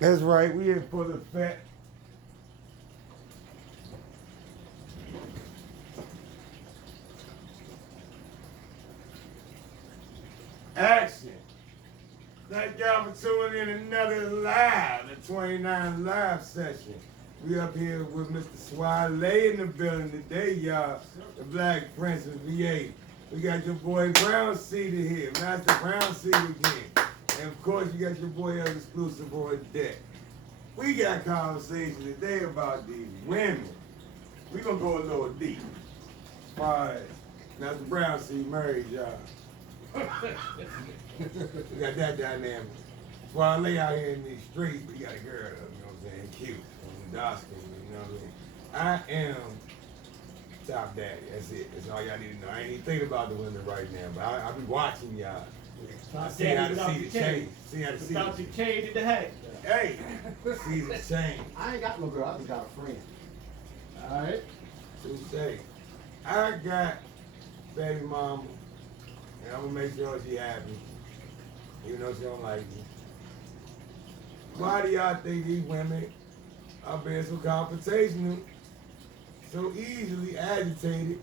That's right, we in full effect. Action. Thank y'all for tuning in another live, the 29 live session. We up here with Mr. Swale in the building today, y'all. The Black Prince of VA. We got your boy Brown Seated here, Master Brown Seated again. And of course, you got your boy L'zExclusive on deck. We got a conversation today about these women. We gonna go a little deep. Alright, Master Brown Seated married y'all. We got that dynamic. While I lay out here in these streets, we got a girl, you know what I'm saying, cute, Dawson, you know what I mean? I am top daddy, that's it. That's all y'all need to know. I ain't even thinking about the women right now, but I be watching y'all. I see how to see the change. See how to see the change in the head. Hey, see the change. I ain't got no girl, I just got a friend. Alright. Touche. I got baby mama. And I'm gonna make sure she happy, even though she don't like me. Why do y'all think these women are being so confrontational, so easily agitated,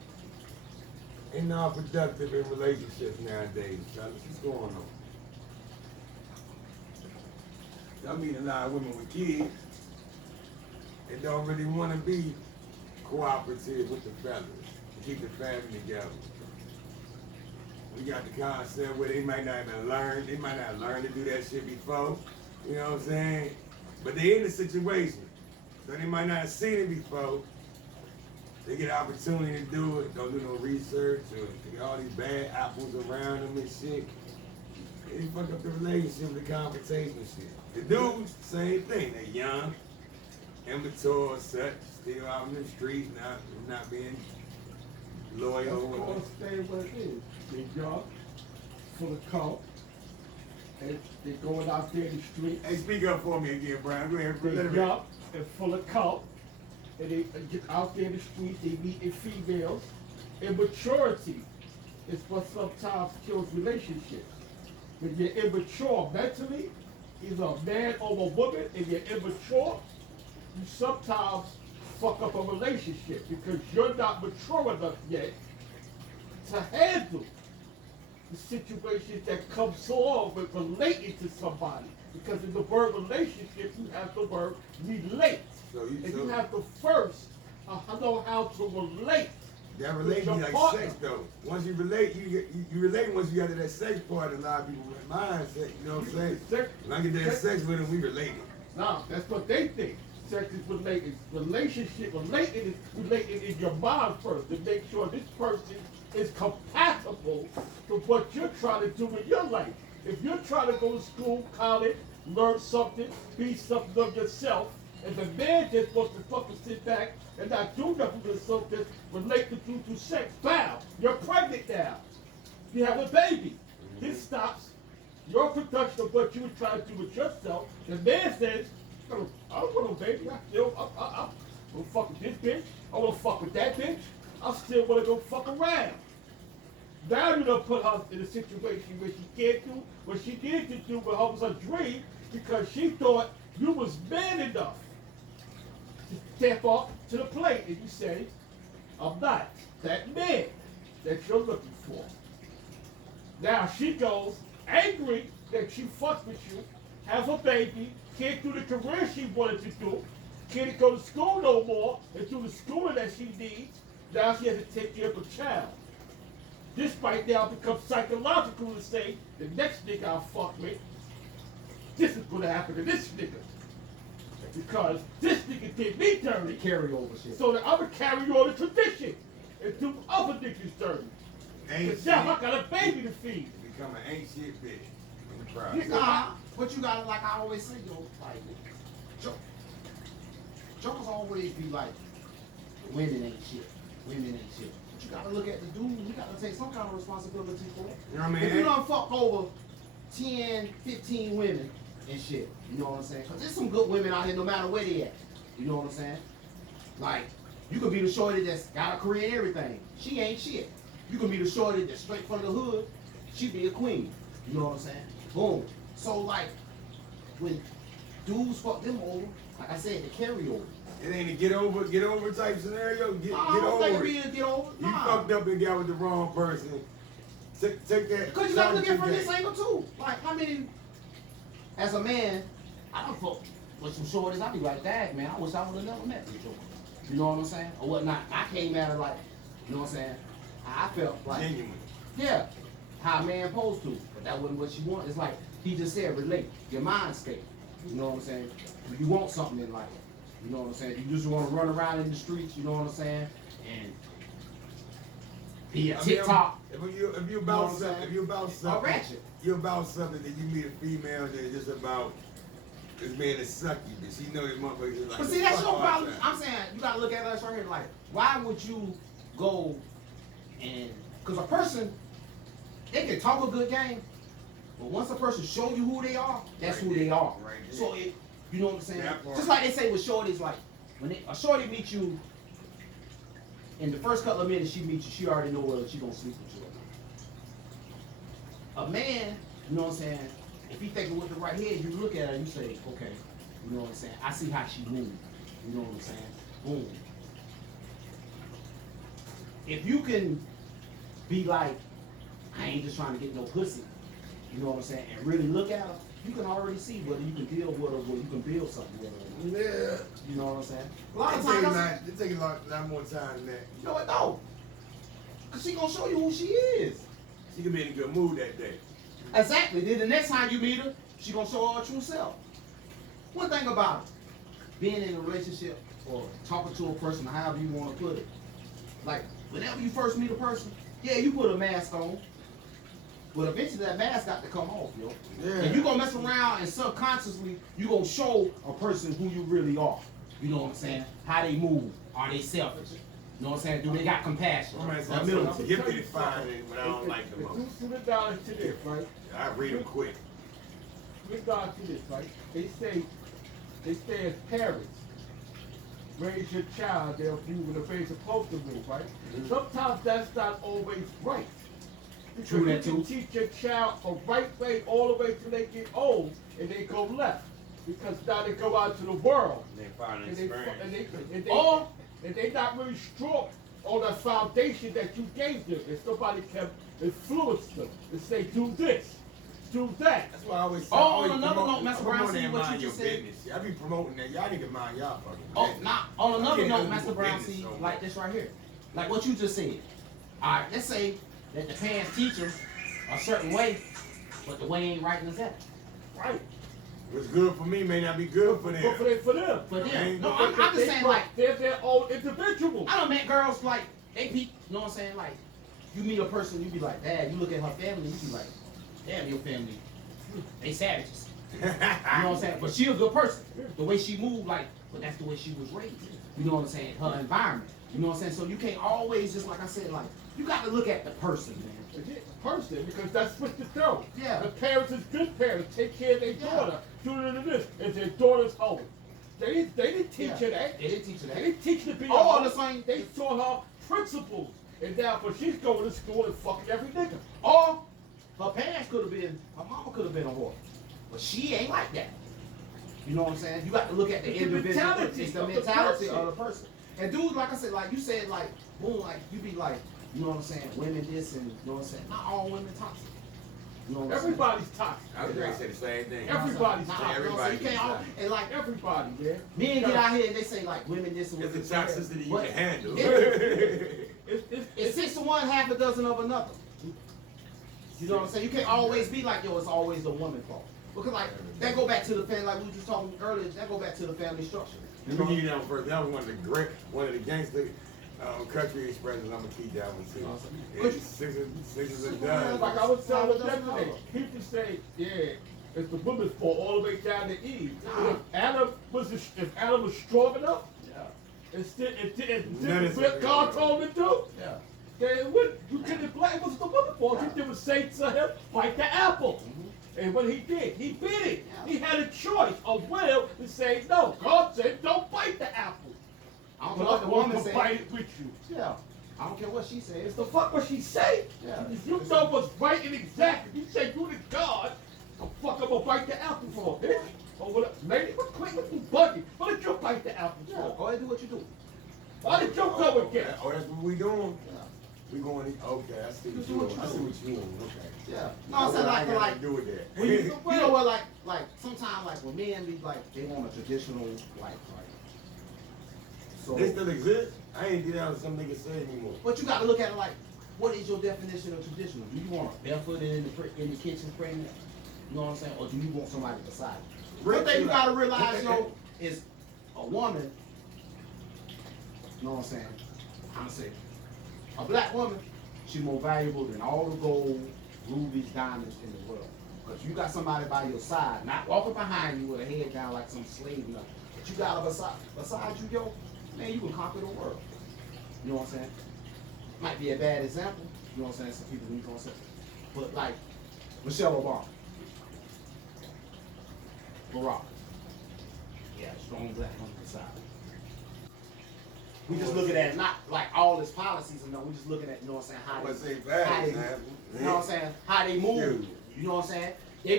and non-productive in relationships nowadays, fellas? What's going on? I meet a lot of women with kids that don't really want to be cooperative with the fellas to keep the family together. We got the concept where they might not even learn, they might not learn to do that shit before, you know what I'm saying? But they in the situation, so they might not have seen it before. They get an opportunity to do it, don't do no research, or they got all these bad apples around them and shit. They fuck up the relationship with the confrontation shit. The dudes, same thing, they young, immature, such, still out in the streets, not being loyal. That's all stay what it is. They young, full of coke, and they going out there in the street. Hey, speak up for me again, Brian. Go ahead. They young and full of coke, and they get out there in the street, they meeting females. Immaturity is what sometimes kills relationships. When you're immature mentally, either a man or a woman, and you're immature, you sometimes fuck up a relationship because you're not mature enough yet to handle the situations that comes along with relating to somebody. Because in the word relationship, you have the word relate. You have to first know how to relate. That relate be like sex though. Once you relate, you relate once you get to that sex part. A lot of people with mindset, you know what I'm saying? When I get that sex with them, we related. No, that's what they think. Sex is related. Relationship, related in your mind first to make sure this person is compatible to what you're trying to do in your life. If you're trying to go to school, college, learn something, be something of yourself, and the man just wants to fucking sit back and not do nothing with himself, just relate to you through sex, bam, you're pregnant now. You have a baby. This stops your production of what you were trying to do with yourself. The man says, I don't want no baby. I'm gonna fuck with this bitch. I wanna fuck with that bitch. I still wanna go fuck around. Now you done put her in a situation where she can't do what she needed to do, but her was a dream because she thought you was man enough to step up to the plate. And you say, I'm not that man that you're looking for. Now she goes angry that she fucked with you, have a baby, can't do the career she wanted to do, can't go to school no more and do the schooling that she needs. Now she has to take care of a child. This might now become psychological to say, the next nigga I'll fuck with, this is gonna happen to this nigga. Because this nigga did me dirty. Carry over shit. So that I'm gonna carry on the tradition and do other niggas dirty. Cause now I got a baby to feed. Become an ain't shit bitch in the crowd. Nah, but you gotta, like I always say, yo, like, jokers always be like, women ain't shit. Women ain't shit. But you gotta look at the dude, you gotta take some kind of responsibility for it. You know what I mean? If you done fucked over 10, 15 women and shit, you know what I'm saying? Cause there's some good women out here no matter where they at. You know what I'm saying? Like, you could be the shorty that's got a career and everything. She ain't shit. You could be the shorty that's straight from the hood. She be a queen. You know what I'm saying? Boom. So like, when dudes fuck them over. Like I said, the carryover. It ain't a get over type scenario. Get I don't think over it it. be a get over. You Nah. fucked up and got with the wrong person. Take that. Because you gotta look at it from that. this angle too. Like, I mean, as a man, I don't fuck with some shorties. I be like, dang, man, I wish I would have never met these shorties. You know what I'm saying? Or whatnot. I came at it like, you know what I'm saying? I felt like, Genuine. yeah, how a man supposed to. But that wasn't what she wanted. It's like, he just said, relate. Your mind state. You know what I'm saying? If you want something in life. You know what I'm saying? You just want to run around in the streets, you know what I'm saying? And be a TikTok. If you about You know what I'm something, saying? if you about something, ratchet. you're about something that you meet a female that's just about this man is sucky, but she know that motherfucker is like. But see, that's fuck your all the problem. time. I'm saying you gotta look at us right here. Like, why would you go and? Because a person, they can talk a good game, but once a person show you who they are, that's Right who there. they are. Right there. So it, you know what I'm saying? That part. Just like they say with shorties, like when a shorty meets you, in the first couple of minutes she meets you, she already know whether she gonna sleep with you or not. A man, you know what I'm saying? If he thinking with the right head, you look at her and you say, okay, you know what I'm saying? I see how she moves. You know what I'm saying? Boom. If you can be like, I ain't just trying to get no pussy, you know what I'm saying, and really look at her, you can already see whether you can deal with her, whether you can build something with her. Yeah. You know what I'm saying? A lot of It times, take a lot more time than that. you know what? No. Because she going to show you who she is. She can be in a good mood that day. Exactly. Then the next time you meet her, she going to show her true self. One thing about it, being in a relationship or talking to a person, however you want to put it, like, whenever you first meet a person, yeah, you put a mask on, but eventually that mask got to come off, yo. Yeah. And you gonna mess around and subconsciously, you gonna show a person who you really are. You know what I'm saying? How they move. Are they selfish? You know what I'm saying? Do they got compassion? I'm That gonna middle. say gifted at finding, but I don't like them most. Put it down to this, right? I read them quick. Put it down to this, right? They say as parents, raise your child, they'll view the way they're supposed to move, right? Mhm. Sometimes that's not always right. Because True that you can too. teach your child a right way all the way till they get old and they go left. Because now they go out to the world They find an and experience. Or they not really strong on the foundation that you gave them. And somebody can influence them and say, do this, do that. That's why I always say. Oh, I always on another promote- note, Master I'm Brown, promoting see that what you mind your just said? business. I be promoting that. Y'all need to mind y'all fucking oh, business. now on another Yeah, note, I'm Master with Brown, business see, so much. like this right here, like what you just said. All right, let's say that the parents teach them a certain way, but the way ain't right in the set. Right. What's good for me may not be good for them. But for them. But Okay. then, no, But I'm just saying, like, they're their own individuals. I done met girls like they be, you know what I'm saying? Like, you meet a person, you be like, Dad, you look at her family, you be like, damn, your family, they savages. You know what I'm saying? But she a good person. The way she moved, like, but that's the way she was raised. You know what I'm saying? Her environment. You know what I'm saying? So you can't always, just like I said, like, you got to look at the person, man. Person, because that's what you do. Yeah. The parents is good parents. Take care of their Yeah. daughter. Do this. It's their daughter's home. They didn't teach her that. They didn't teach her They that. didn't teach her to be All a the hoe. same. They taught her principles. And now, but she's going to school and fucking every nigga. Or her parents could have been, her mama could have been a whore. But she ain't like that. You know what I'm saying? You got to look at the It's the individual. mentality It's the of the mentality person. of the person. And dude, like I said, like you said, like, boom, like you be like, you know what I'm saying, women this and you know what I'm saying. Not all women toxic. You know what I'm saying? Everybody's toxic. I was going to say the same thing. Everybody's Nah, toxic. you know what I'm saying? You can't all, and like Everybody, man. men get out here and they say like women this and It's women a that. toxicity you But can handle. It's 6 to 1, half a dozen of another. You know what I'm saying? You can't always be like, yo, it's always the woman's fault. Because like that go back to the family, like we were just talking earlier. That go back to the family structure. Let me give you that one first. That was one of the gangster country expressions. I'm gonna keep that one too. Awesome. It's six is a done. Like I was telling them yesterday, people say, yeah, it's the woman's fault all the way down to Eve. Nah. If Adam was strong enough, it did what God told him to do. Yeah. Then what? You couldn't blame it was the woman's fault. He didn't say to him, bite the apple. And what he did, he bit it. Yeah. He had a choice, a will to say no. God said, don't bite the apple. I don't But care what I'm the going woman to said. bite it with you. Yeah. I don't care what she says. It's the fuck what she say. Yeah. If you know what's right and exact, if you say you the God, the fuck I'm gonna bite the apple for, bitch. Or what, lady, what money. Okay, I see what Do you what want. you I see do. what you want. Okay. Yeah. No, I I'm saying got like nothing to do with that. you know what, like sometimes like when men be like they want a traditional like. So, They still exist? I ain't get out of some niggas say anymore. but you got to look at it like, what is your definition of traditional? Do you want a barefooted in the kitchen pregnant? You know what I'm saying? Or do you want somebody beside you? One thing you got to realize, yo, is a woman. You know what I'm saying? I'm gonna say, a black woman, she's more valuable than all the gold, rubies, diamonds in the world. Because you got somebody by your side, not walking behind you with a head down like some slave nothing. But you got her beside you, yo, man, you can conquer the world. You know what I'm saying? Might be a bad example. You know what I'm saying? Some people, you know what I'm saying? But like, Michelle Obama. Barack. Yeah, strong black woman beside. We just looking at not like all his policies and no, we just looking at, you know what I'm saying, how Let's say they, bad you know what I'm saying, how they move. You know what I'm saying? They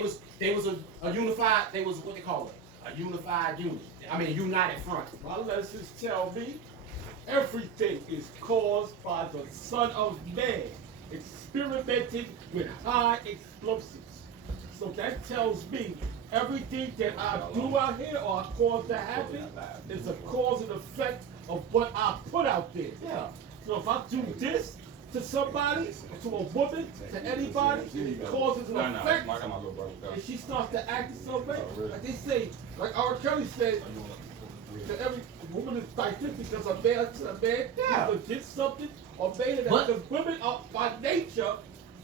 was a unified, they was what they call it, a unified unit. I mean, a united front. My lessons tell me everything is caused by the Son of Man experimenting with high explosives. So that tells me everything that I do out here or I cause to happen is a cause and effect of what I put out there. Yeah. So if I do this to somebody, to a woman, to anybody, it causes an effect, and she starts to act a certain way. Like they say, like R. Kelly said, to every woman is like this because a man either did something or made it. Because women are by nature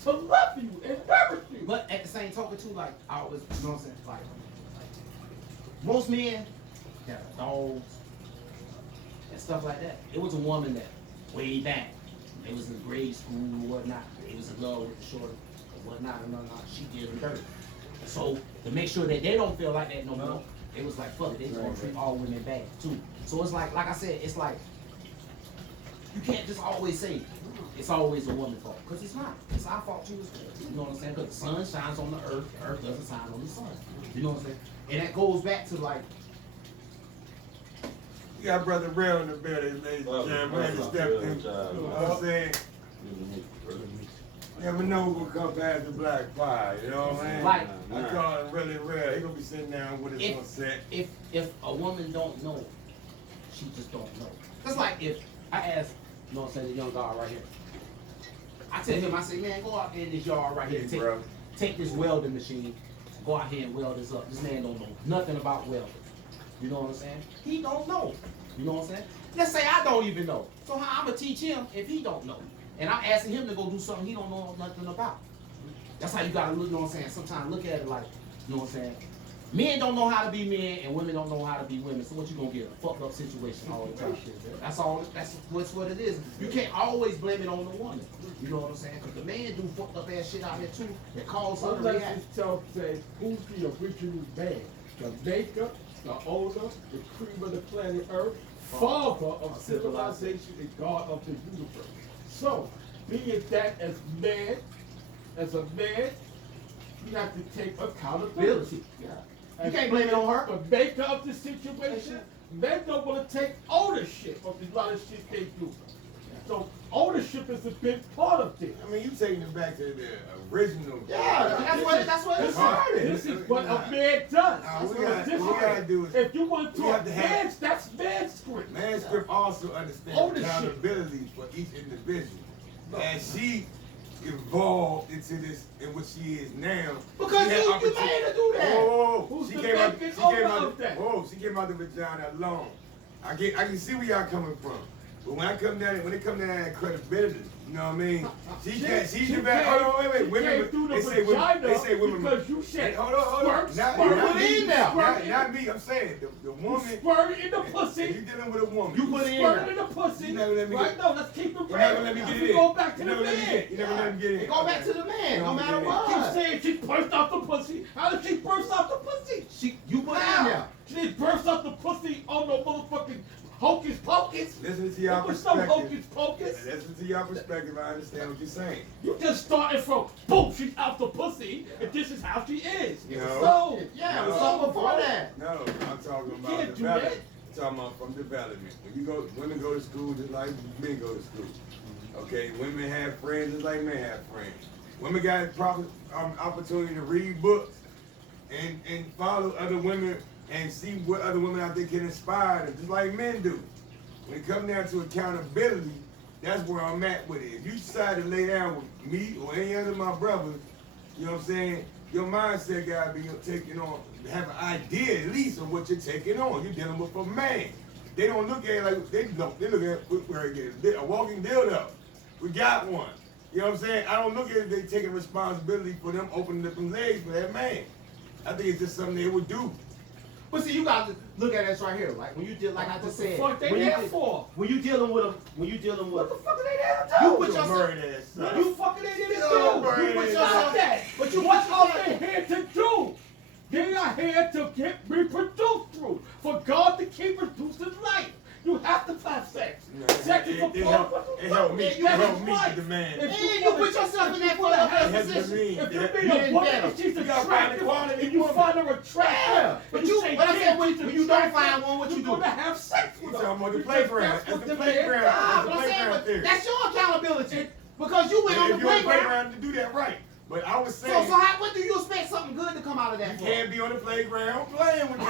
to love you and nourish you. But at the same token too, like I always, you know what I'm saying, like most men got dogs and stuff like that. It was a woman that way back, they was in grade school or whatnot. They was in love with the shorty or whatnot and whatnot. She did them dirty. So to make sure that they don't feel like that no more, it was like fuck it, they just gonna treat all women bad too. So it's like I said, it's like you can't just always say it's always a woman's fault, because it's not. It's our fault too as well. You know what I'm saying? Because the sun shines on the earth doesn't shine on the sun. You know what I'm saying? And that goes back to like. We got Brother Real in the building, ladies and gentlemen. Step in. You know what I'm saying? You never know who will come past the black fire, you know what I mean? Like, I call him really real. He gonna be sitting down with us on set. If a woman don't know, she just don't know. That's like if I ask, you know what I'm saying, the young guy right here. I tell him, I say, man, go out there in this yard right here, take this welding machine, go out here and weld this up. This man don't know nothing about welding. You know what I'm saying? He don't know. You know what I'm saying? Let's say I don't even know. So how I'm gonna teach him if he don't know? And I'm asking him to go do something he don't know nothing about. That's how you gotta look, you know what I'm saying? Sometimes look at it like, you know what I'm saying? Men don't know how to be men and women don't know how to be women. So what you gonna get? A fucked up situation all the time. That's all, that's what it is. You can't always blame it on the woman. You know what I'm saying? Because the man do fucked up ass shit out here too that cause her to react. Say, who's the original man? The maker, the owner, the cream of the planet Earth, father of civilization and God of the universe. So, being that as a man, you have to take accountability. Yeah. You can't blame it on her. The maker of the situation, men don't want to take ownership of a lot of shit they do. So ownership is a big part of this. I mean, you taking it back to the original. Yeah, that's what it started. This is what a man does. What we gotta do is, if you want to we have to have- man, that's man script. man script also understands Ownership. accountability for each individual. And she evolved into this, in what she is now. Because she had you opportunity- made her do that. Oh, Who's she the came out. making She came owner out. of that? Oh, she came out the vagina alone. I can see where y'all coming from. But when it come down to credibility, you know what I mean? She's the best. Hold on, wait. Women, they say women. Because you said, Hold on. Not me. I'm saying the woman. Squirt it in the pussy. You dealing with a woman. You put it in Squirt there. it in the pussy. You never let me Right get- now, let's keep it real. You never let me get it in. Go back to You the never let me man. get. You never let me get in. Go back to the man, no matter Keep what. saying she burst off the pussy. How did she burst off the pussy? You put it in there. She didn't burst off the pussy on no motherfucking hocus pocus. Listen to your There was some perspective. hocus pocus. Listen to your perspective. I understand what you're saying. You just started from boom, she's out the pussy, and this is how she is. You know? So Yeah, it was something before that. No, I'm talking about can't do development. that. I'm talking about from development. When women go to school just like men go to school. Okay, women have friends just like men have friends. Women got proper opportunity to read books and follow other women and see what other women out there can inspire them, just like men do. When it comes down to accountability, that's where I'm at with it. If you decide to lay down with me or any other of my brothers, you know what I'm saying, your mindset gotta be taking on, have an idea at least of what you're taking on. You're dealing with a man. They don't look at it like, they look at it where it is, a walking dildo. We got one. You know what I'm saying? I don't look at it, they taking responsibility for them opening up them legs for that man. I think it's just something they would do. But see, you got to look at this right here. Like when you deal, like I just said, What the fuck when they you there de- for? when you dealing with them, when you dealing with, What the fuck are they there to do? you put Your yourself, bird ass son. You fucking they there to Yo, do? bird you put ass yourself, Stop that. but you What put are they yourself. here to do? They are here to get reproduced through. For God to keep producing life, you have to have sex. Sex is a part of It helped me. Yeah, It you have helped a me right. to demand. If And you put yourself in that position. If you be You a ain't woman better. and she's You gotta find attractive, a quality and you woman. find her attractive, Yeah, but and you, say, what I'm saying, "Damn, when she's you don't attractive," find one, what you you're do? gonna have sex with You her. talking about the Because playground. that's That's what the the man playground. does. Nah, but I'm saying, Playground theory. but that's your accountability because you went on the If you're on the playground. playground to do that right. But I was So, saying, what do you expect something good to come out of that you for? can't be on the playground playing with them.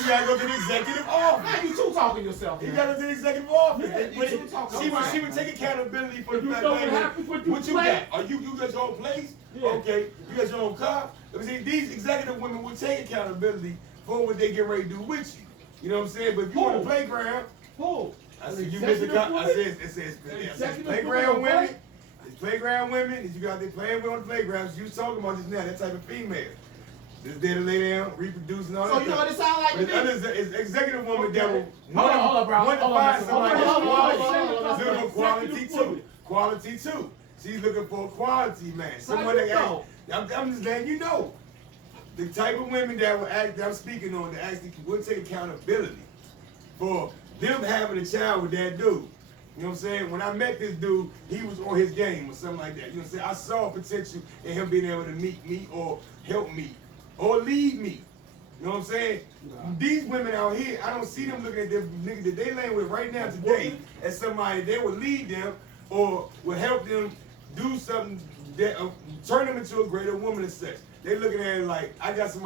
You gotta go to the executive office. Now you two talking yourself. You man. gotta go to the executive office. Yeah, But you talking she about- would take accountability for And the you fact know that what happens when you what you play? got? Are you got your own place? Yeah. Okay. You got your own car. Let me see, these executive women will take accountability for what they get ready to do with you. You know what I'm saying? But if you on the playground, Who? I said you Executive missed the I woman? said it says Executive playground woman, women. what? It's playground women that you got there playing with on the playgrounds. You was talking about just now, that type of female. Just there to lay down, reproduce and all So that you know stuff. what it sound like But to me? others is executive woman that will Hold on, bro. want to Hold on, find listen. somebody Hold on, that's hold on, quality. hold on, She's looking for quality Executive too. woman. Quality too. She's looking for a quality man. Someone you that know? I'm just letting you know. The type of women that will act that I'm speaking on that actually will take accountability for them having a child with that dude. You know what I'm saying? When I met this dude, he was on his game or something like that. You know what I'm saying? I saw potential in him being able to meet me or help me or lead me. You know what I'm saying? These women out here, I don't see them looking at them niggas that they laying with right now today as somebody that would lead them or would help them do something that turn them into a greater woman of sex. They looking at it like, I got some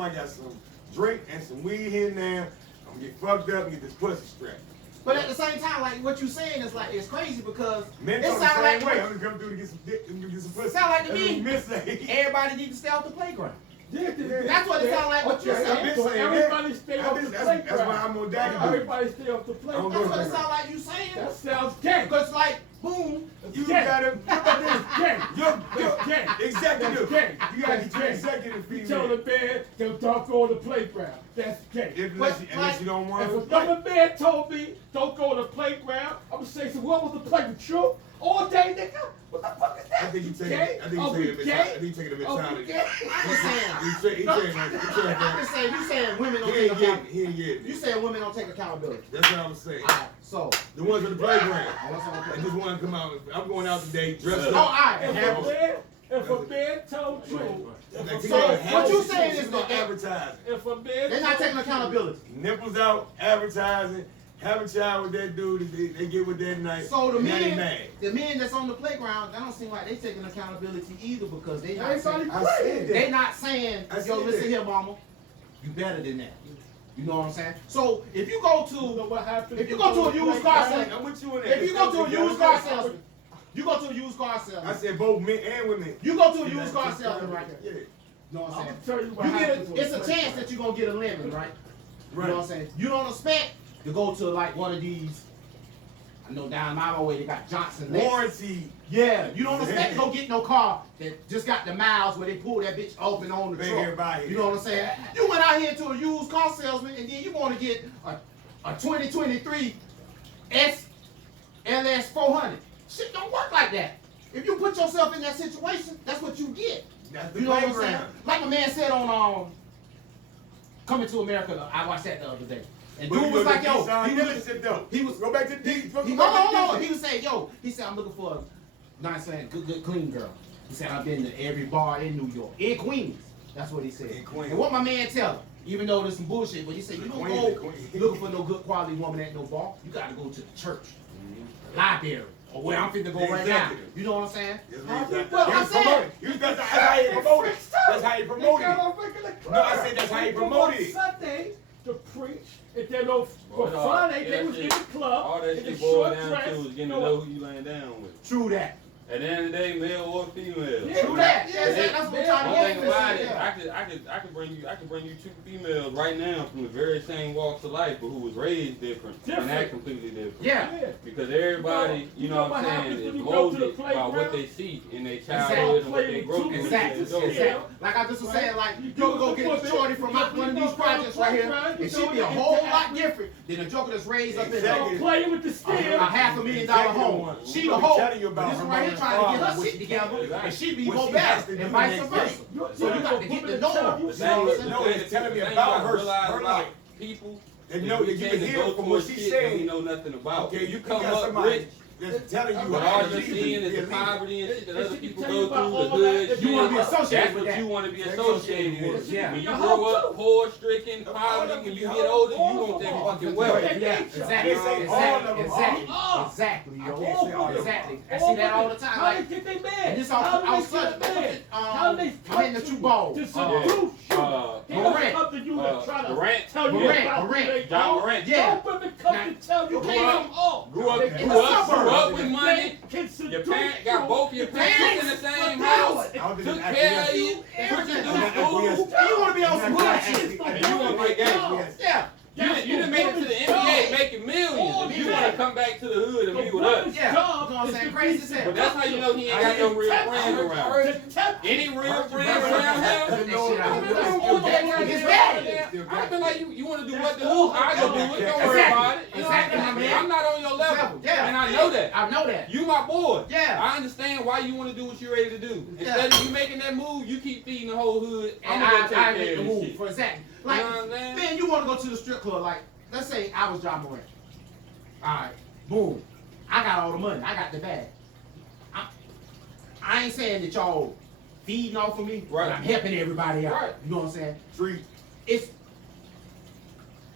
drink and some weed here now. I'm gonna get fucked up and get this pussy strapped. But at the same time, like what you saying is like it's crazy because Men it talk the sound same like way. I'm gonna come through to get some dick and get some pussy. Sound like to That's me. what men say. everybody needs to stay off the playground. That's what it sound like what you okay. saying. I've been So saying everybody that. stay I've off been- the that's playground. why I'm on daddy duty. Everybody stay off the I'm playground. That's what it Right. sound like you saying. That sounds gay. Because like, boom, You Gay. gotta, That's gay. you're That's gay. executive. That's gay. You gotta That's get your gay. executive You tell female. the man to don't go on the playground. That's gay. Unless you don't want If to another play. man told me don't go to the playground, I'm gonna say, so what was the play with you? All day, nigga? What the fuck is that? I think you take Gay? it. I think Are you we take it a bit. gay? I think you take it a bit Are we childish. gay? I'm just saying. I'm just saying You saying women don't he take ain't getting. accountability. He ain't getting. You saying women don't take accountability. That's what I was saying. Alright, so The ones on the playground. what's on the I playground? just want to come out. I'm going out today dressed Oh, up. alright. If a man told you, Like, So, what you saying is she's gonna that- advertise. if a man They're not taking accountability. Nipples out, advertising, have a child with that dude. They get with that night. So the and now they men, mad. the men that's on the playground, that don't seem like they taking accountability either because they not Everybody saying, I said that. they not saying, I yo, said listen that. here, mama, you better than that. You know what I'm saying? So if you go you know to, what happened? if you go to a used car salesman, I'm with you on that. if you go to a used car salesman, you go to a used car I salesman, said both men and women. you go to a used car salesman, right? Yeah. You know what I'm I'm gonna saying? tell you what You get happens. a, it's a chance that you're gonna get a lemon, right? You know what I'm saying? You don't expect to go to like one of these. I know down my way they got Johnson. Lex. Warranty. Yeah, you don't expect to go get no car that just got the miles where they pull that bitch open on the Bring truck. everybody. You know what I'm saying? You went out here to a used car salesman and then you want to get a 2023 LS 400. Shit don't work like that. If you put yourself in that situation, that's what you get. That's the You know what I'm saying? playground. Like a man said on Coming to America, I watched that the other day. And But dude you was know like, the yo, design he was dealership though. he was Go back to the he, hold on. He was saying, yo, he said, I'm looking for a nice, good, clean girl. He said, I've been to every bar in New York, in Queens. That's what he said. In Queens. And what my man tell him, even though there's some bullshit, but he said, you don't Queens, go Queens. looking for no good quality woman at no bar. You got to go to the church, the library, or where I'm finna go right now. You know what I'm saying? That's how he promoted it. That's how he promoted it. No, I said that's how he promoted it. Sunday to preach, and then on Friday they was in the club. All that in the shit boiled short down dress, to is getting to know who you laying down with. True that. At the end of the day, male or female. Yeah. True that. Yeah, that's what I'm trying One to thing get about at. it, I could bring you two females right now from the very same walks of life, but who was raised different. And act completely different. Yeah. Because everybody, you know what I'm saying, is molded by what they see in their childhood and what they grow through. Exactly. Like I just was saying, like you can go get the shorty from one of these projects right here, and she'd be a whole lot different than a joker that's raised up in playing with the steel. a $500,000 home. She the hoe. But this one right here trying to get her shit together, and she be more better, and vice versa. So you got to get to know her. You know what I'm saying? No, it's telling me about her life. People. And know that you can hear from what she's saying. You know nothing about. Okay, You come up rich. Just telling you But how all you're to seeing is the lead. poverty and shit that other people tell you go about through, all the hood that. shit. You want to be associated That's with what that. you want to be associated with. Yeah. When you grow up poor, stricken, poverty, when you get older, you want that fucking wealth. Yeah, exactly. Exactly, yo. Exactly. I see that all the time. How they Like, get they mad? and this How all do they get mad? How I'm they in the two balls. to seduce you? They Morant. come to you and try to Durant. tell you Morant. about who they John are. Morant. Yeah. Don't women come to tell you Grew came up- from all. Grew up with money. Your parents got both your parents in the same house. Took care of you. Put you through school. You want to be on some bullshit. And you want to play games. Yeah. You done made it to the NBA making millions. And you want to come back to the hood and be with us. Yeah. You know what I'm saying? Crazy as hell. But that's how you know he ain't got no real friends around. Any real friends around him? It's bad. I feel like you want to do what the hoop. I go do it. Don't worry about it. You know what I'm saying? I'm not on your level. Yeah. And I know that. I know that. You my boy. Yeah. I understand why you want to do what you're ready to do. Yeah. Instead of you making that move, you keep feeding the whole hood. I'm And gonna go take I care make of the this move shit. for exactly. Like, You know what I'm saying? man, you want to go to the strip club. Like, let's say I was John Morant. All right, boom. I got all the money. I got the bag. I ain't saying that y'all feeding off of me, Right. but I'm helping everybody out. Right. You know what I'm saying? Street. It's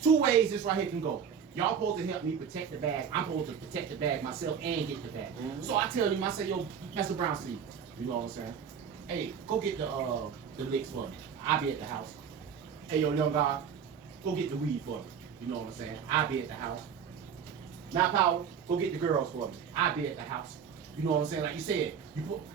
two ways this right here can go. Y'all supposed to help me protect the bag. I'm supposed to protect the bag myself and get the bag. Mhm. So I tell him, I say, yo, Mr. Brown, see, you know what I'm saying? Hey, go get the licks for me. I'll be at the house. Hey, yo, young guy, go get the weed for me. You know what I'm saying? I'll be at the house. Now, Power, go get the girls for me. I'll be at the house. You know what I'm saying? Like you said,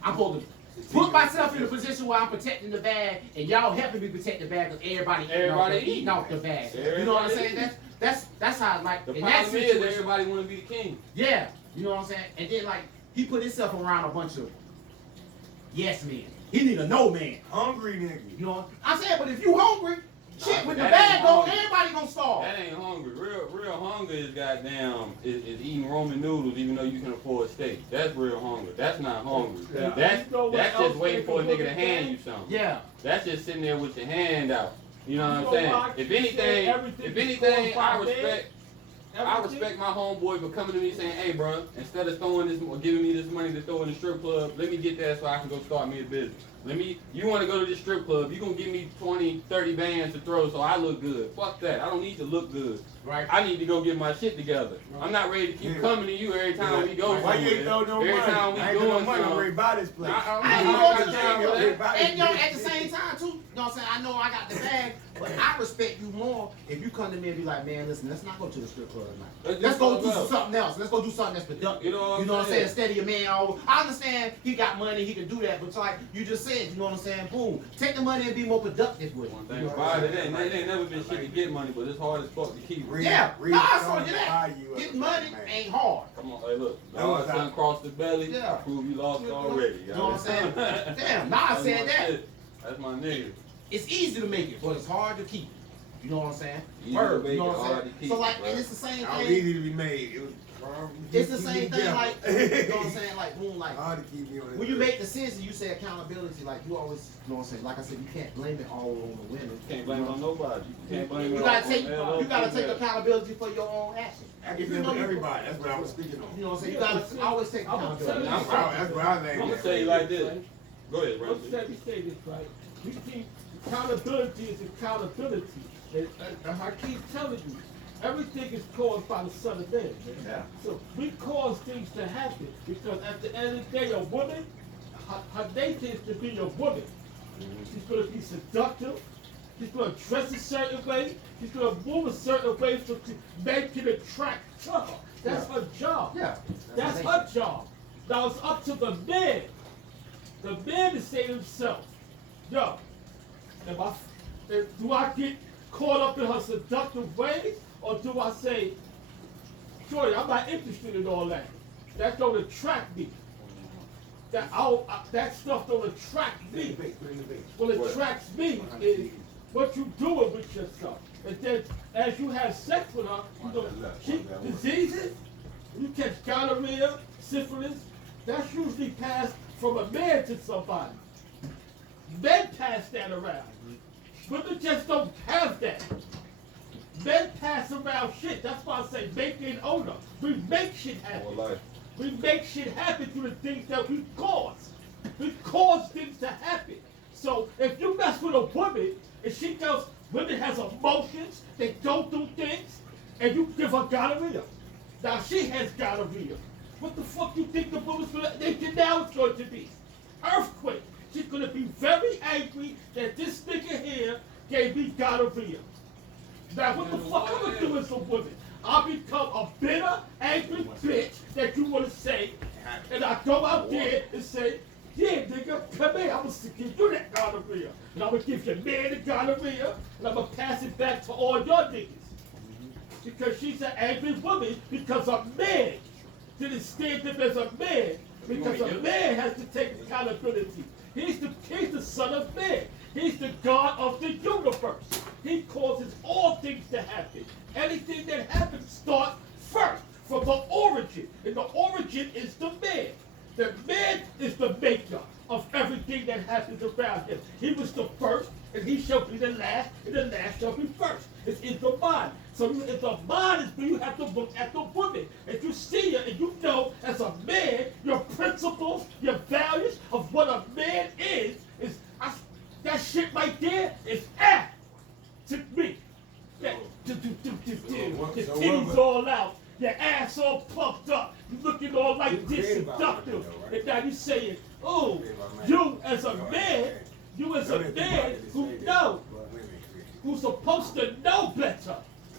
I'm supposed to put myself in a position where I'm protecting the bag, and y'all helping me protect the bag because everybody eating off the bag. You know what I'm saying? That's how, like, The in that problem is situation, everybody want to be the king. yeah, you know what I'm saying? And then, like, he put himself around a bunch of yes men. He need a no man. Hungry nigga. You know, I said, but if you hungry, shit, Nah, when the that bag ain't go, hungry. everybody gonna starve. That ain't hungry. Real hunger is goddamn is eating Roman noodles even though you can afford steak. That's real hunger. That's not hungry. Yeah. That's You know what just else waiting for a they nigga to can hand do? you something. Yeah. That's just sitting there with your hand out. You know what I'm You know saying? why? If You anything, said everything if anything, before I 5 days. respect. I respect my homeboy for coming to me saying, "Hey, bro, instead of throwing this or giving me this money to throw in the strip club, let me get that so I can go start me a business. You want to go to this strip club? You gonna give me 20, 30 bands to throw so I look good? Fuck that. I don't need to look good. Right. I need to go get my shit together. I'm not ready to keep coming to you every time we go Why you somewhere. ain't throw no money? Every time we I ain't got no doing money. I'm something. ready to buy this place. I ain't I'm going not to the got time strip for club. that. And yo, at the same time too, you know what I'm saying? I know I got the bag, but I respect you more if you come to me and be like, man, listen, let's not go to the strip club tonight. Let's go do something else. Let's go do something that's productive. You know what I'm saying? Instead of your man, I understand he got money, he can do that, but it's like you just said, you know what I'm saying? Boom, take the money and be more productive with it. One You thing know what about I'm it, saying? it ain't never been shit to get money, but it's hard as fuck to keep. Yeah, no, I saw you that. You Getting money ain't hard. Come on, hey, look. That was God's son crossed the belly. Yeah. Prove you lost already. You know what I'm saying? Damn, nah, I That's said my that. shit. That's my nigga. It's easy to make it, but it's hard to keep it. You know what I'm saying? Easy to Word, make you know it, what I'm hard saying? to keep So like, it, bro. and it's the same How thing. easy to be made. It's the same thing, like, you know what I'm saying? Like, boom, like, Hard to keep me on when you make decisions, you say accountability, like, you always, you know what I'm saying? Like I said, you can't blame it all on the women. You can't blame it on nobody. You can't blame You it gotta on take, male or you gotta take female. accountability for your own actions. I give it to everybody. That's what I was speaking on. You know what I'm saying? You gotta always take accountability. That's what I I'm think. gonna tell you like this. Go ahead, bro. Let me say this, right? We keep accountability is accountability. And I keep telling you, Everything is caused by the Son of Man, man. Yeah. So we cause things to happen because at the end of the day, a woman, her nature is to be a woman. She's going to be seductive. She's going to dress a certain way. She's going to move a certain way so men can attract to her. That's her job. Yeah. That's her job. Now it's up to the man. The man to say to himself, yo, do I get caught up in her seductive ways? Or do I say, Shorty, I'm not interested in all that. That don't attract me. That stuff don't attract me. What attracts me is what you doing with yourself. And then as you have sex with her, you know, diseases, you catch gonorrhea, syphilis, that's usually passed from a man to somebody. Men pass that around. Women just don't have that. Men pass around shit. That's why I say make it owner. We make shit happen. We make shit happen through the things that we cause. We cause things to happen. So if you mess with a woman and she goes, women has emotions, they don't do things, and you give her gonorrhea. Now she has gonorrhea. What the fuck you think the woman's gonna, now it's going to be? Earthquake. She's gonna be very angry that this nigga here gave me gonorrhea. Now what the fuck I'm gonna do as a woman? I'll become a bitter, angry bitch that you wanna say, and I go out there and say, yeah, nigga, come here, I'm gonna give you that gonorrhea. And I'm gonna give your man the gonorrhea, and I'm gonna pass it back to all your niggas. Because she's an angry woman, because a man didn't stand up as a man, because a man has to take accountability. He's the Son of Man. He's the God of the universe. He causes all things to happen. Anything that happens starts first from the origin. And the origin is the man. The man is the maker of everything that happens around him. He was the first, and he shall be the last, and the last shall be first. It's in the mind. So in the mind is where you have to look at the woman. If you see her and you know as a man, your principles, your values of what a man is that shit right there is to me. That, the titties all out, your ass all pumped up, you looking all like this seductive. And now you saying, oh, you as a man who know, who's supposed to know better.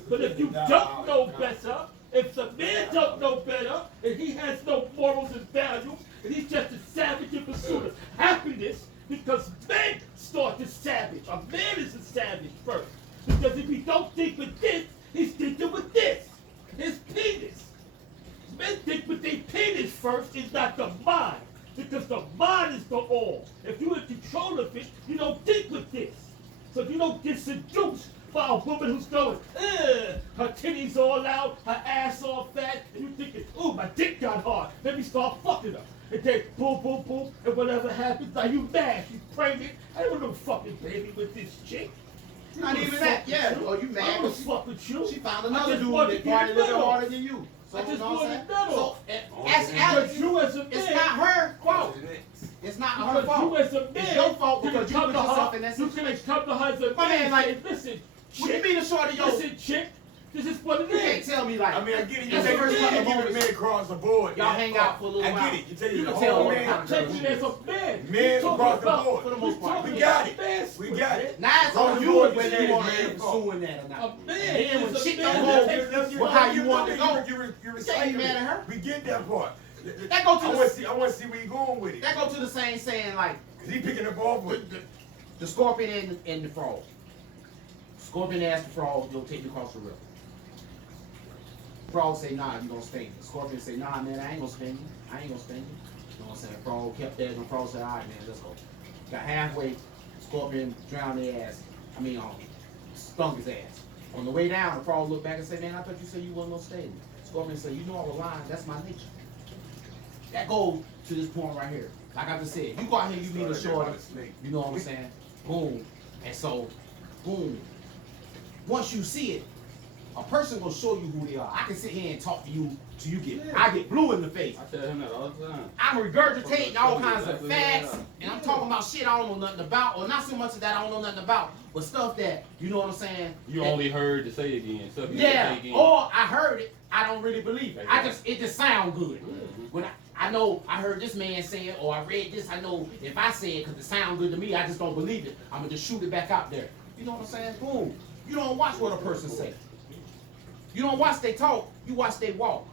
But if you don't know better, if the man don't know better, and he has no morals and values, and he's just a savage in pursuit of happiness, because men start to savage. A man is a savage first. Because if he don't think with this, he's thinking with this. His penis. Men think with their penis first is not the mind. Because the mind is the all. If you're in control of it, you don't think with this. So if you don't get seduced by a woman who's going, her titties all out, her ass all fat, and you thinking, ooh, my dick got hard, let me start fucking her. And then boom, boom, boom, and whatever happens, now you mad, she's pregnant, I don't want no fucking baby with this chick. Not even that, yeah. Oh, you I mad? don't fuck with you. She found another dude that party a little harder than you. So, I just you know what I'm wanted saying? to know. So, as Alex, But you as a man, it's not her fault. It's not her because fault. you as a man, It's your fault because you come put to yourself her, in that you situation. can come to her as a My man man, and like, say, listen, What do you mean a shorty, yo? listen, chick, this is what it You can't is. tell me like, I mean, I get it. You That's take what it, it you is. give it men across the board. y'all hang out for a little while. I get it. You tell You you can the tell whole all man. kinds of I'm taking it as a man. Men We across the talking board. about- For the most part. we We talking got about it. man We split. got it. now it's Across on the you board, whether you you say want man to across. pursuing that or A not. man Then when is a shit man don't that go takes with how you want to go, You're can't be mad at her. We get that part. That go to I the- want to see. I want to see where you going with it. That go to the same saying like, Cause he picking up off with. the scorpion and the frog. Scorpion asked the frog, "Yo, take you across the river." Frog say, "Nah, you gonna sting me." Scorpion say, "Nah, man, I ain't gonna sting you. I ain't gonna sting you." You know what I'm saying? Frog kept that, and frog said, "All right, man, let's go." Got halfway, Scorpion drowned their ass. Stung his ass. On the way down, the frog looked back and said, "Man, I thought you said you wasn't gonna sting me." Scorpion said, "You know I was lying. That's my nature." That goes to this point right here. Like I just said, you go out here, you meet a shorty. You know what I'm saying? Boom. And so, boom. Once you see it, A person gonna show you who they are. I can sit here and talk to you till you get, I get blue in the face. I tell him that all the time. I'm regurgitating all kinds of facts, and I'm talking about shit I don't know nothing about, or not so much of that I don't know nothing about, but stuff that, you know what I'm saying? You that, only heard to say again. Stuff you yeah, say again. or I heard it, I don't really believe it. It just sound good. When I know I heard this man say it, or I read this, I know if I say it because it sound good to me, I just don't believe it. I'm gonna just shoot it back out there. You know what I'm saying? Boom. You don't watch what a person say. You don't watch they talk, you watch they walk.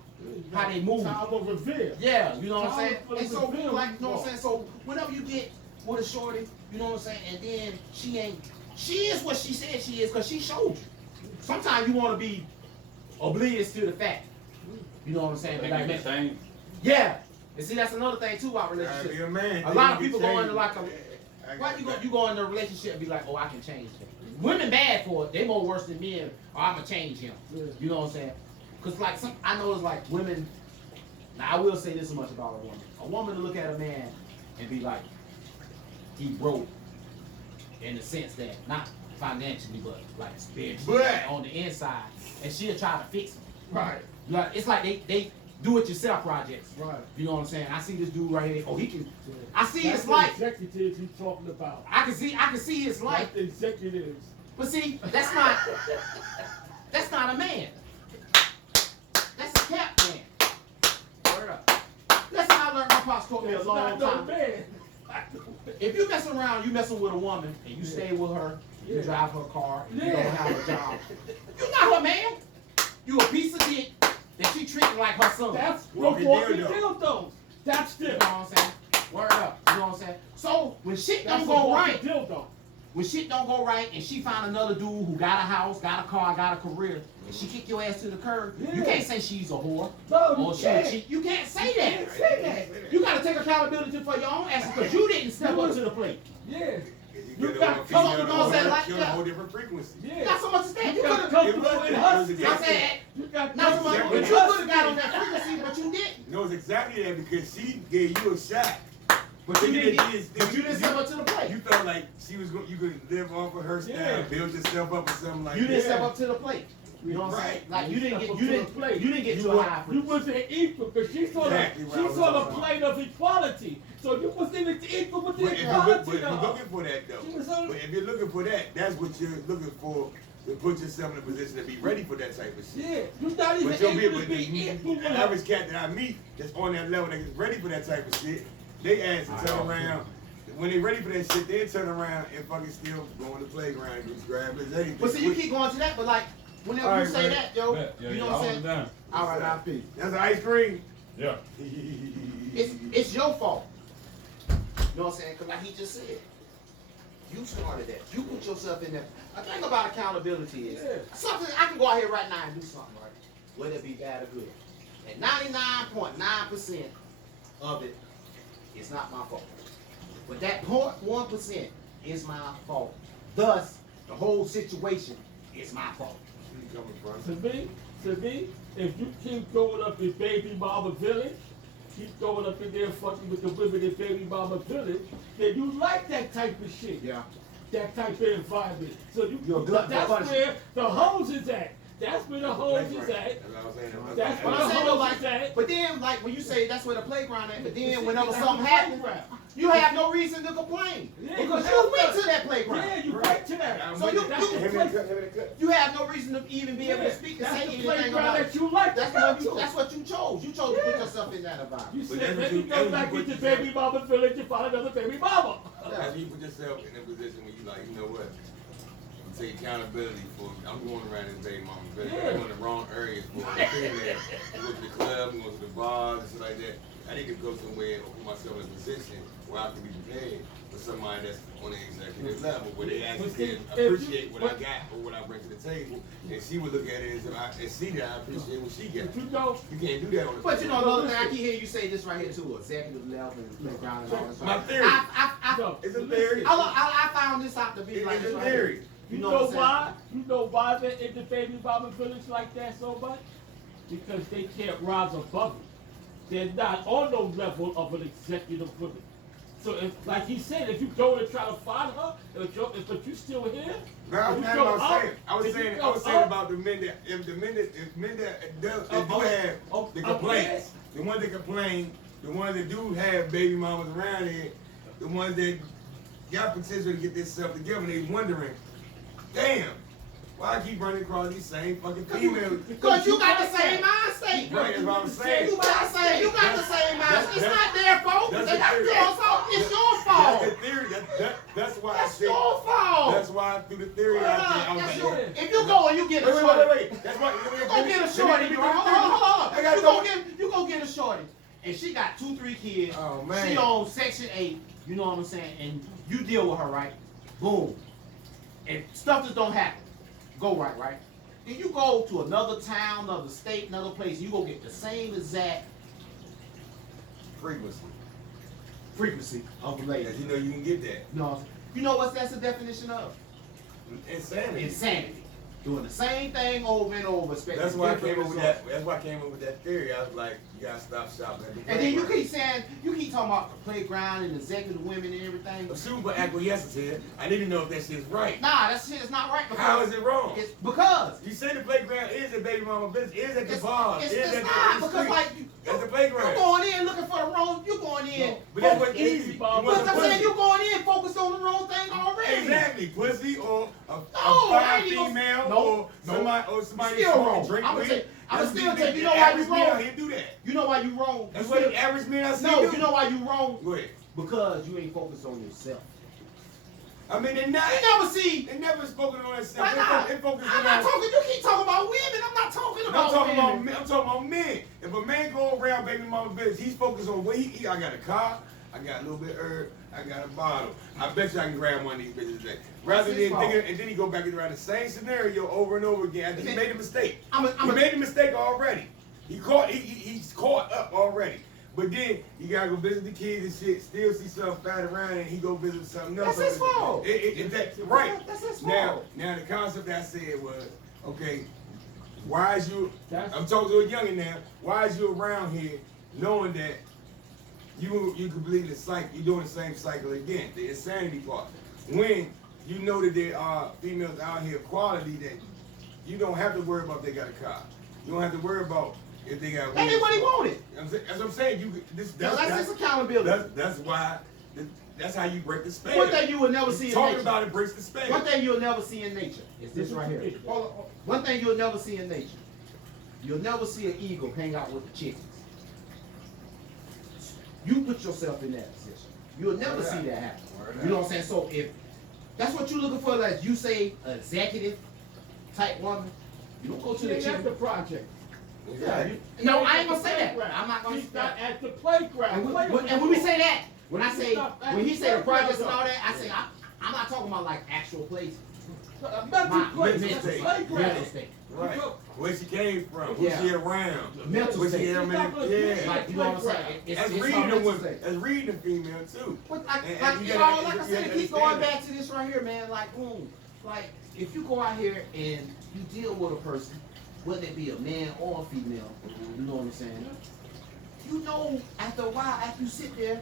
How they move. Time of reveal. Yeah, you know what I'm saying? Time And so, reveal, like, you know what I'm saying? So, whenever you get with a shorty, you know what I'm saying? And then she is what she said she is because she showed you. Sometimes you want to be oblivious to the fact. You know what I'm saying? But like, man, yeah. And see, that's another thing too about relationships. Be a man. A lot of people go into like a, why you go into a relationship and be like, oh, I can change him. Women bad for it. They more worse than men. Oh, I'm gonna change him. You know what I'm saying? Cause like I know it's like women. Now I will say this much about a woman. A woman to look at a man and be like, he broke, in the sense that not financially, but like spiritually, But on the inside, and she'll try to fix him. Right. Like it's like they do it yourself projects. Right. You know what I'm saying? I see this dude right here. Oh, he can. I see That's his the life. executives he's talking about. I can see his life. That's the executives. But see, that's not a man. That's a cat man. Word up. That's how I learned. My pops taught me a That's long not no time. man. If you mess around, you messing with a woman, and you stay with her, you drive her car, and you don't have a job. You're not her man. You a piece of dick that she treating like her son. That's Walking walking dildo. dildos. That's You know them. what I'm saying? Word up. You know what I'm saying? So when shit That's don't a go walking right, dildo. when shit don't go right, and she find another dude who got a house, got a car, got a career, and she kick your ass to the curb, you Yeah. can't say she's a whore. No, Or you she can't. cheat. You can't say You that. can't say that. You gotta take accountability for your own action because you didn't step up to the plate. Yeah. You You got got come on, you know what I'm saying, like a that. whole different frequency. Yeah. Not so much as that. You You got could have. comfortable It in was- husky. I'm saying, You got not so much, comfortable but in you could have husky. got on that frequency, but you didn't. No, it's exactly that because she gave you a shot. But you didn't. But But you didn't step up to the plate. You felt like she was going. You could live off of her style, Yeah. build yourself up or something like You didn't that. step up to the plate. You know what I'm saying? Right. Like you didn't Step get up you to the didn't plate. you didn't get You to a wa- high You frequency. wasn't equal because she's on Exactly what I she's was on a talking about. plane of equality. So you wasn't even equal with the But if equality. you're though. looking for that She was though, on- but if you're looking for that, that's what you're looking for to put yourself in a position to be ready for that type of shit. Yeah, you're not even But you'll be able with to be equal with the her. average cat that I meet that's on that level that is ready for that type of shit. They ass to turn around. When they ready for that shit, they turn around and fucking still go on the playground and just grab his anything. But see, you keep going to that, but like whenever All you right, say man. that, yo, you know what I'm saying? Down. All right, now peace. That's ice cream. Yeah. It's your fault. You know what I'm saying? Because like he just said, you started that. You put yourself in there. A thing about accountability is something I can go out here right now and do something, right? Whether it be bad or good. And 99.9% of it is not my fault. But that 0.1% is my fault. Thus, the whole situation is my fault. Where you coming from? To me, if you keep going up in baby mama village, keep going up in there fucking with the women in baby mama village, then you like that type of shit. Yeah. That type of environment. So You're a glutton for that's punishment. where the hoes is at. That's where the hoes That's is right. at. That's what I was saying. That's But what I'm saying though, hoes is like, at. but then, like, when you say that's where the playground at, but then whenever That's something the happens, playground. you have no reason to complain. Yeah, Because you you have went to. to that playground. Yeah, you went to that. So you That's the Him place- and the cut, him and the cut. You have no reason to even be able to speak and That's say the anything playground about that it. you like That's to go what you, to. that's what you chose. You chose to put Yeah. yourself in that environment. You But said, that's let what me you- go that's back what into you baby said. mama village and find another baby mama. After you put yourself in a position where you like, you know what? You take accountability for. I'm going around this baby mama village. Yeah. I'm in the wrong areas for a female. Go to the club, go to the bars, and shit like that. I need to go somewhere and put myself in a position where I can be prepared for somebody that's on the executive level, where they actually But if appreciate you- what I got or what I bring to the table, and she would look at it and see that I appreciate what she got. But you know, You can't do that on the. But you know, another thing, I can hear you say this right here too, executive level and playground and all this. My theory. no, It's a listen, theory. I found this out to be like It's this a right here. theory. You know know what I'm saying? why? You know why they're in the baby mama village like that so much? Because they can't rise above it. They're not on no level of an executive woman. So if, like he said, if you go and try to find her, if you still here, No, I'm if not you go about up, saying. I was if you saying go up, about the men that if men that do oh, have oh, the okay. complaints, the ones that complain, the ones that do have baby mamas around here, the ones that got potential to get this stuff together, they wondering, damn, why I keep running across these same fucking females? Because you got the same mind state. Right, that's what I'm saying. You got the same mind state. It's not their fault. That's They got the theory. your fault. It's your That's fault. the theory. That's why I That's said. your fault. That's why I threw the theory out there. I was That's like, your, yeah. if you go and you get a shorty, Wait. That's why. you gonna get a shorty. Hold on. You gonna get a shorty, and she got 2-3 kids. Oh man. She on Section 8. You know what I'm saying? And you deal with her, right? Boom. And stuff just don't happen. Go right? Then you go to another town, another state, another place. You go get the same exact frequency of the lady. Because you know you can get that. No, you know what that's the definition of? Insanity. Insanity. Doing the same thing over and over. That's why I came up with that. That's why I came up with that theory. I was like, you gotta stop shopping at the And then you playground. keep saying, you keep talking about the playground and executive women and everything. Assuming for acquiescence here, I need to know if that shit's right. Nah, that shit is not right. How is it wrong? It's because You say the playground is a baby mama business, is at the bar, is it's at not the because street. like That's the you're playground. going in looking for the wrong. You're going in. But that was Focus, easy. Bob. You want But some I'm saying pussy. you're going in focused on the wrong thing already. Exactly, pussy or a I fine ain't even- female No, or somebody Still smoking wrong. drink I'ma with. say- I'ma That's still the- tell you, you know the why you average man wrong? He'd do that. You know why you wrong? That's what the average man I see No, do. you know why you wrong? Go ahead. Because you ain't focused on yourself. I mean, they're not. You never see. They never spoken on that stuff. Why not? They focus I'm on not talking. You keep talking about women. I'm not talking I'm about talking women. about men. I'm talking about men. If a man go around baby mama business, he's focused on what he eat. I got a car. I got a little bit of herb. I got a bottle. I bet you I can grab one of these bitches today. Rather That's his than fault. thinking, and then he go back around the same scenario over and over again. After he made a mistake. He made a mistake already. He's caught up already. But then you gotta go visit the kids and shit. Still see something fat around, and he go visit something else. That's his fault. Right. That's his fault. Now the concept I said was, okay, why is you? That's- I'm talking to a youngin now. Why is you around here, knowing that you complete the cycle, you're doing the same cycle again, the insanity part. When you know that there are females out here quality that you don't have to worry about if they got a car. You don't have to worry about if they got. That ain't what he wanted. As I'm saying, That's his accountability. that's why. That's how you break the spell. One thing you will never see in Talking nature. about it breaks the spell. One thing you'll never see in nature is this right here. One thing you'll never see in nature. You'll never see an eagle hang out with the chickens. You put yourself in that position. You'll never see that happen. You know what I'm saying? So if that's what you're looking for, like you say, an executive type woman, you don't go to the She ain't at the chicken. project. Yeah, no, I ain't gonna say that. I'm not gonna She's say not that. at the playground. And when we say that, when I say, when he say the projects and all that, that, I say I'm not talking about like actual places. mental place, mental that's the state. playground. Mental state. Right. Where she came from, who Yeah. she around. Mental Where she state. ever yeah. Like, you know what I'm saying? That's it's reading our the mental women. state. That's reading the female too. But like, And like you you gotta- know, like I you said, gotta keep going understand back to this right here, man. Like, boom, like if you go out here and you deal with a person, whether it be a man or a female, you know what I'm saying? You know, after a while, after you sit there,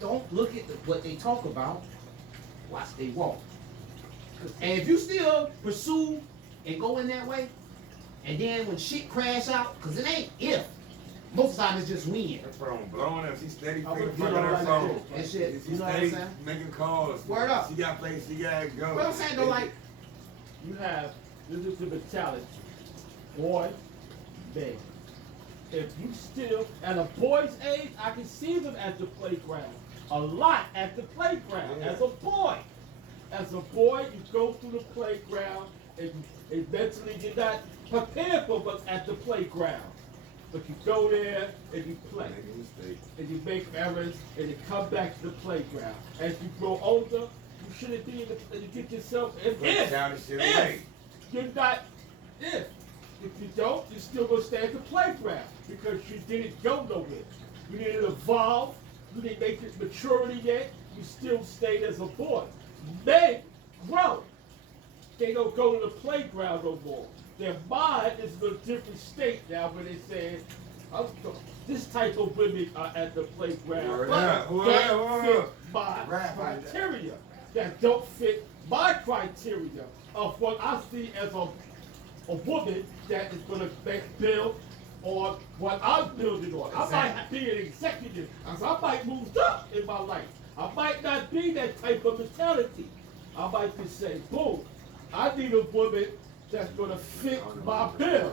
don't look at what they talk about. Watch they walk. And if you still pursue and go in that way, and then when shit crash out, cause it ain't if. Most of the time it's just when. Her phone blowing up. She's steady I fucking would- fucking you know, her like phone. that shit, She's you know what I'm steady saying? making calls. Word up. She got places she gotta go. But I'm saying though, like, You have, this is the mentality, boy, man. If you still, at a boy's age, I can see them at the playground. A lot at the playground, Yeah. as a boy. As a boy, you go through the playground, and eventually you're not prepared for what's at the playground. But you go there, and you play. Make a mistake. And you make errors, and you come back to the playground. As you grow older, you shouldn't be in the, and you get yourself, Put childish shit away. you're not, if you don't, you're still gonna stay at the playground, because you didn't go nowhere. You didn't evolve, you didn't make this maturity yet, you still stayed as a boy. Men grow. They don't go to the playground no more. Their mind is in a different state now, where they say, This type of women are at the playground. Word up, word That up, word fit up. my Rap like that. criteria. That don't fit my criteria of what I see as a woman that is going to build on what I'm building on. I might be an executive, so I might move up in my life. I might not be that type of mentality. I might just say, boom, I need a woman that's going to fit my bill.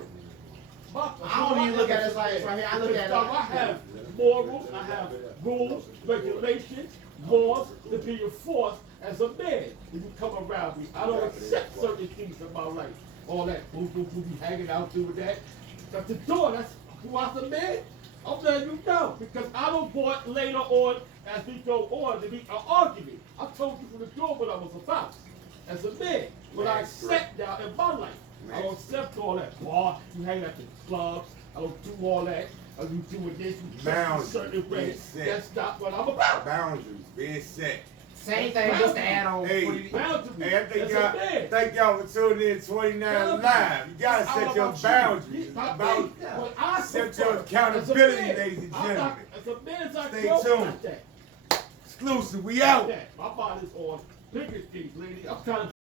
I don't even look at it like it's right here. I look at it I like have morals, I have rules, regulations, laws to be enforced as a man. If you come around me, I don't accept certain things in my life. All that boo boo boo be hanging out doing that. At the door, that's who I said, man. I'm letting you know because I don't want later on as we go on to be an argument. I told you from the door what I was about as a man. What I accept now in my life. I don't accept all that. Boy, you hang at the clubs. I don't do all that. You doing this, you dress a certain way. That's not what I'm about. Boundaries being set. same thing, just to add on. Hey, what you- Boundaries. Hey, I That's a man. thank y'all for tuning in 29 Live. You gotta It's all set your about you. boundaries. It's not About me. What I set prefer your accountability, as a man, ladies and I'm not- gentlemen. As a man, I Stay grow tuned. like that. Exclusive, we out. My body's on bigger things, lady. I'm trying to